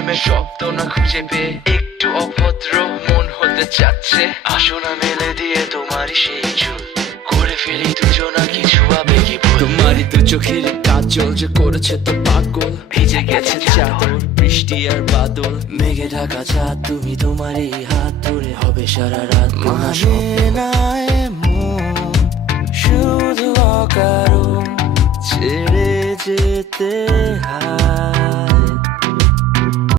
প্রেমের শব্দ না খুঁজে পেয়ে একটু অভদ্র মন হতে চাচ্ছে। আসো না মেলে দিয়ে তোমারই সেই চুল, করে ফেলি দুজনা কিছু আবেগী ভুল। তোমারই দু চোখের কাজল যে করেছে তো পাগল, ভিজে গেছে চাদর বৃষ্টি আর বাদল, মেঘে ঢাকা চাঁদ তুমি তোমারই হাত ধরে হবে সারা রাত। মানে না এমন শুধু অকারণ ছেড়ে যেতে হয়।